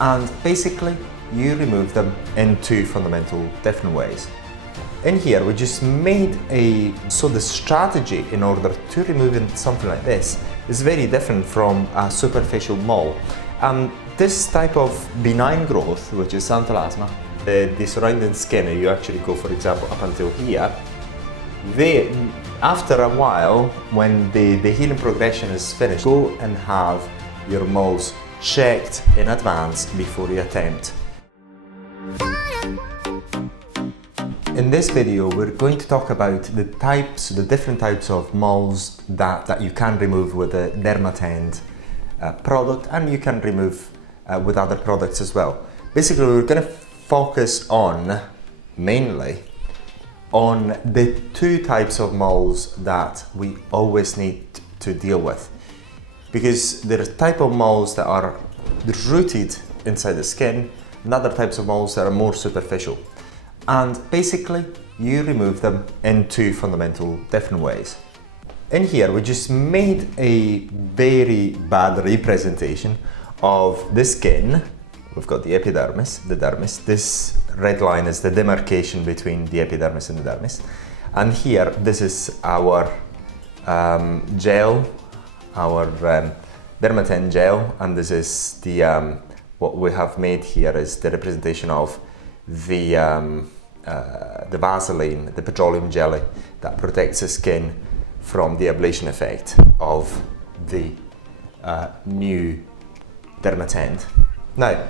and basically you remove them in two fundamental different ways. In here we just made the strategy in order to remove something like this is very different from a superficial mole. This type of benign growth, which is xanthelasma, the surrounding skin, you actually go, for example, up until here, after a while, when the healing progression is finished, go and have your moles checked in advance before you attempt. In this video, we're going to talk about the different types of moles that you can remove with the Areton product, and you can remove with other products as well. Basically, we're going to focus mainly on the two types of moles that we always need to deal with. Because there are type of moles that are rooted inside the skin, and other types of moles that are more superficial. And basically, you remove them in two fundamental different ways. In here, we just made a very bad representation of the skin. We've got the epidermis, the dermis. This red line is the demarcation between the epidermis and the dermis. And here, this is our gel, our Areton gel, and this is the what we have made here is the representation of the Vaseline, the petroleum jelly that protects the skin from the ablation effect of the new Areton. Now,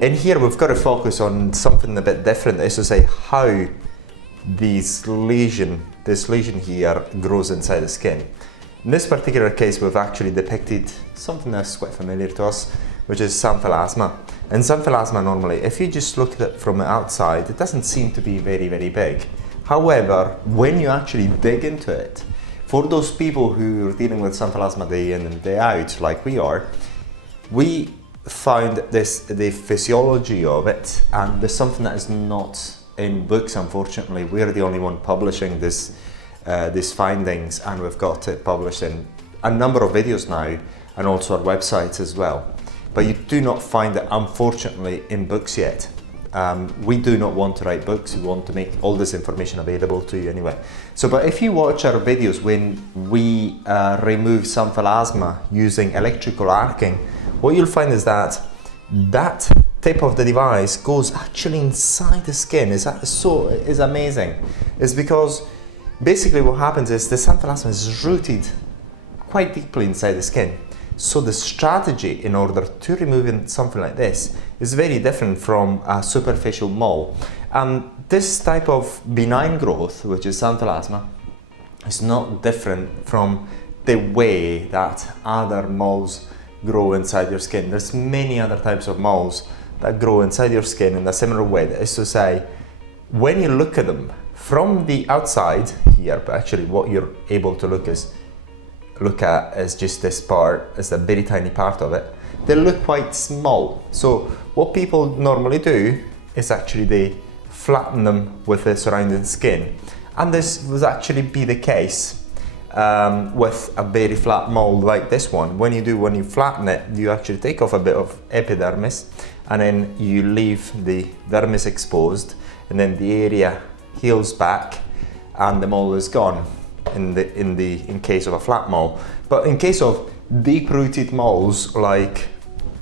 in here we've got to focus on something a bit different, is to say how this lesion here grows inside the skin. In this particular case, we've actually depicted something that's quite familiar to us, which is xanthelasma. And xanthelasma, normally, if you just look at it from the outside, it doesn't seem to be very, very big. However, when you actually dig into it, for those people who are dealing with xanthelasma day in and day out, like we are, we found the physiology of it, and there's something that is not in books, unfortunately. We're the only one publishing these findings, and we've got it published in a number of videos now, and also our websites as well. But you do not find it, unfortunately, in books yet. We do not want to write books, we want to make all this information available to you anyway. But if you watch our videos when we remove xanthelasma using electrical arcing, what you'll find is that tip of the device goes actually inside the skin. It's amazing. It's because basically what happens is the xanthelasma is rooted quite deeply inside the skin. So the strategy in order to remove something like this is very different from a superficial mole. This type of benign growth, which is xanthelasma, is not different from the way that other moles grow inside your skin. There's many other types of moles that grow inside your skin in a similar way. That is to say, when you look at them from the outside here, but actually what you're able to look at is just this part, is a very tiny part of it. They look quite small. So what people normally do is actually they flatten them with the surrounding skin. And this would actually be the case with a very flat mole like this one. When you flatten it, you actually take off a bit of epidermis, and then you leave the dermis exposed, and then the area heals back and the mole is gone in case of a flat mole. But in case of deep-rooted moles like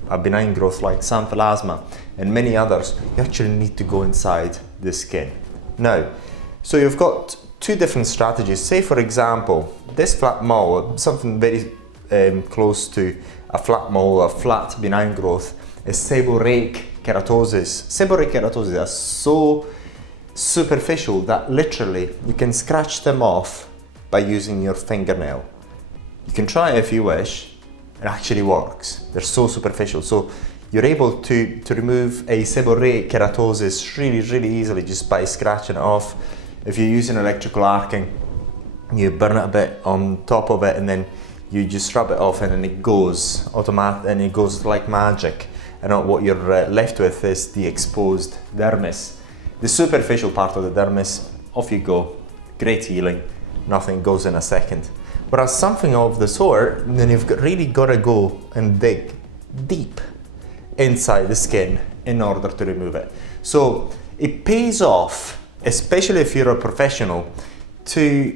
a benign growth like xanthelasma and many others, you actually need to go inside the skin. Now, so you've got two different strategies. Say for example, this flat mole, something very close to a flat mole, a flat benign growth, is seborrheic keratosis. Seborrheic keratosis are so superficial that literally you can scratch them off by using your fingernail. You can try it if you wish, it actually works. They're so superficial. So you're able to remove a seborrheic keratosis really, really easily just by scratching it off. If you're using electrical arcing, you burn it a bit on top of it and then you just rub it off, and then it goes automatic, and it goes like magic. And what you're left with is the exposed dermis. The superficial part of the dermis, off you go, great healing, nothing goes in a second. Whereas something of the sort, then you've really got to go and dig deep inside the skin in order to remove it. So it pays off, especially if you're a professional, to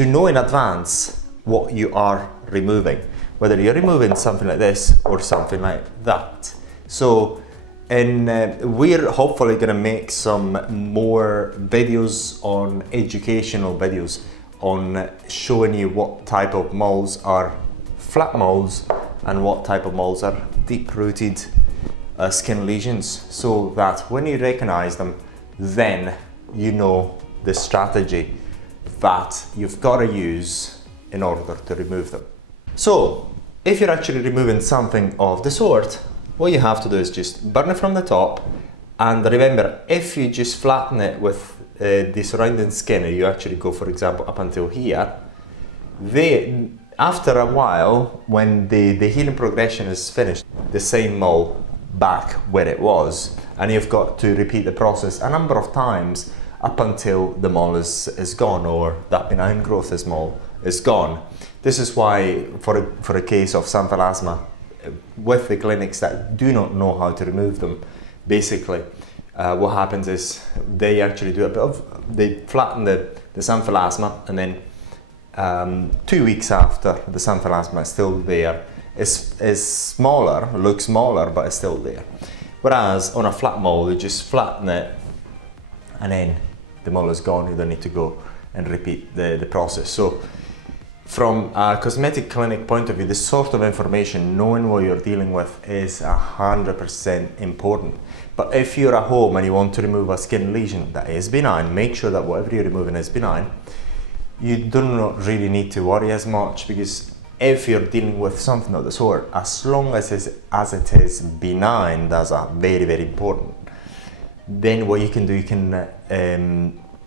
know in advance what you are removing, whether you're removing something like this or something like that. So we're hopefully going to make some more videos, on educational videos, on showing you what type of moles are flat moles and what type of moles are deep-rooted skin lesions, so that when you recognize them, then you know the strategy that you've got to use in order to remove them. So if you're actually removing something of the sort, what you have to do is just burn it from the top, and remember, if you just flatten it with the surrounding skin, and you actually go, for example, up until here, after a while, when the healing progression is finished, the same mole back where it was, and you've got to repeat the process a number of times up until the mole is gone, or that benign growth is gone. This is why, for a case of xanthelasma, with the clinics that do not know how to remove them, basically what happens is they actually do they flatten the xanthelasma, and then 2 weeks after, the xanthelasma is still there. Is smaller, looks smaller, but it's still there. Whereas on a flat mole, you just flatten it, and then the mole is gone. You don't need to go and repeat the process. So from a cosmetic clinic point of view, this sort of information, knowing what you're dealing with, is 100% important. But if you're at home and you want to remove a skin lesion that is benign, make sure that whatever you're removing is benign. You do not really need to worry as much, because if you're dealing with something of the sort, as long as it is benign, that's very, very important. Then what you can do, you can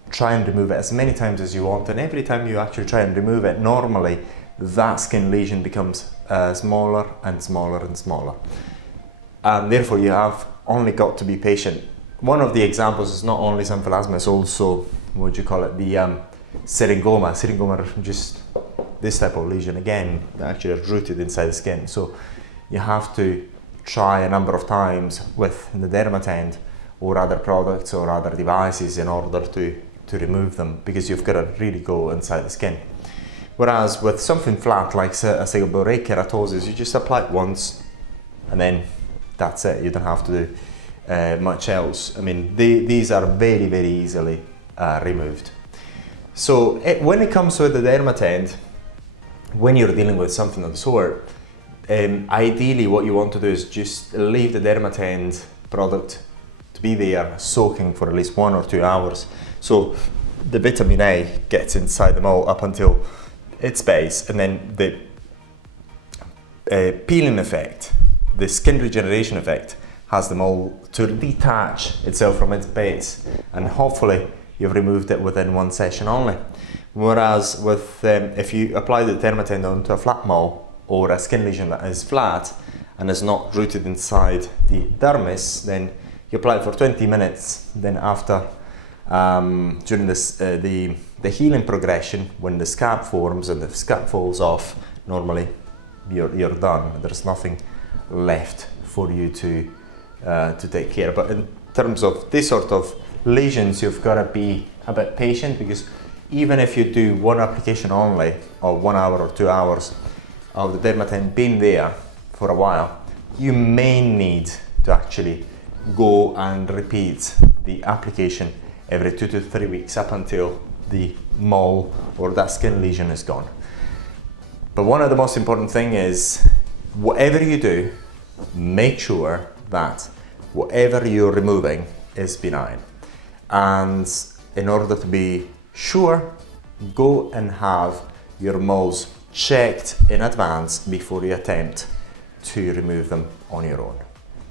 try and remove it as many times as you want, and every time you actually try and remove it, normally that skin lesion becomes smaller and smaller and smaller. And therefore you have only got to be patient. One of the examples is not only xanthelasma, it's also, what do you call it, the syringoma. Syringoma are just this type of lesion, again, that actually are rooted inside the skin. So you have to try a number of times with the Dermatend or other products or other devices in order to remove them, because you've got to really go inside the skin. Whereas with something flat like a seborrheic keratosis, you just apply it once and then that's it. You don't have to do much else. I mean, these are very, very easily removed. So when it comes with the Dermatend, when you're dealing with something of the sort, ideally what you want to do is just leave the Dermatend product to be there soaking for at least 1 or 2 hours. So the vitamin A gets inside the mole up until its base, and then the peeling effect, the skin regeneration effect, has the mole to detach itself from its base, and hopefully you've removed it within 1 session only. Whereas with if you apply the Dermatend onto a flat mole or a skin lesion that is flat and is not rooted inside the dermis, then you apply it for 20 minutes. Then after, during this, the healing progression, when the scab forms and the scab falls off, normally you're done. There's nothing left for you to take care. But in terms of this sort of lesions, you've got to be a bit patient, because even if you do 1 application only, or 1 hour or 2 hours of the Dermatend being there for a while, you may need to actually go and repeat the application every 2 to 3 weeks up until the mole or that skin lesion is gone. But one of the most important thing is, whatever you do, make sure that whatever you're removing is benign. And in order to be sure, go and have your moles checked in advance before you attempt to remove them on your own.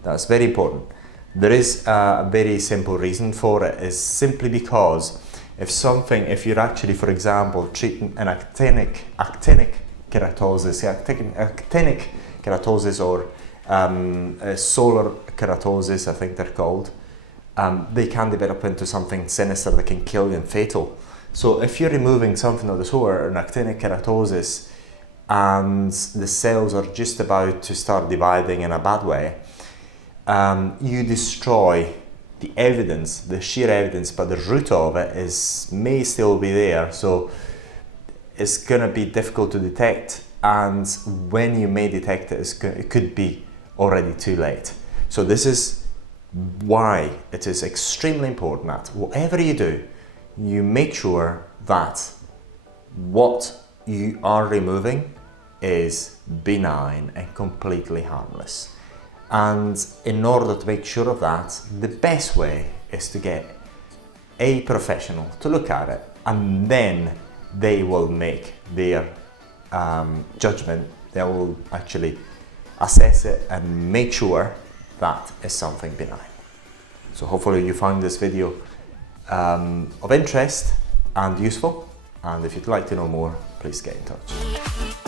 That's very important. There is a very simple reason for it, is simply because if you're actually, for example, treating an actinic keratosis or a solar keratosis, I think they're called, they can develop into something sinister that can kill you and fatal. So if you're removing something of the sort, an actinic keratosis, and the cells are just about to start dividing in a bad way, you destroy the evidence, the sheer evidence, but the root of it may still be there, so it's going to be difficult to detect, and when you may detect it, it could be already too late. So this is why it is extremely important that whatever you do, you make sure that what you are removing is benign and completely harmless. And in order to make sure of that, the best way is to get a professional to look at it, and then they will make their judgment. They will actually assess it and make sure that is something benign. So hopefully you find this video of interest and useful, and if you'd like to know more, please get in touch.